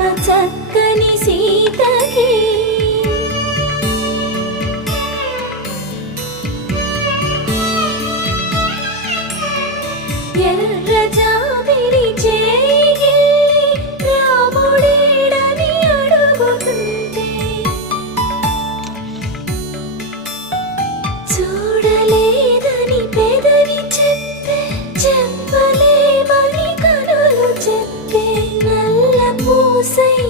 చక్కని సీతకి ఎర్ర జాబిలి చేయి రాముడేడని అడుగుతుంటే చూడలేదని పెదవి చెప్పే చెప్పలేమని కనులు చెప్పే నల్ల పూసై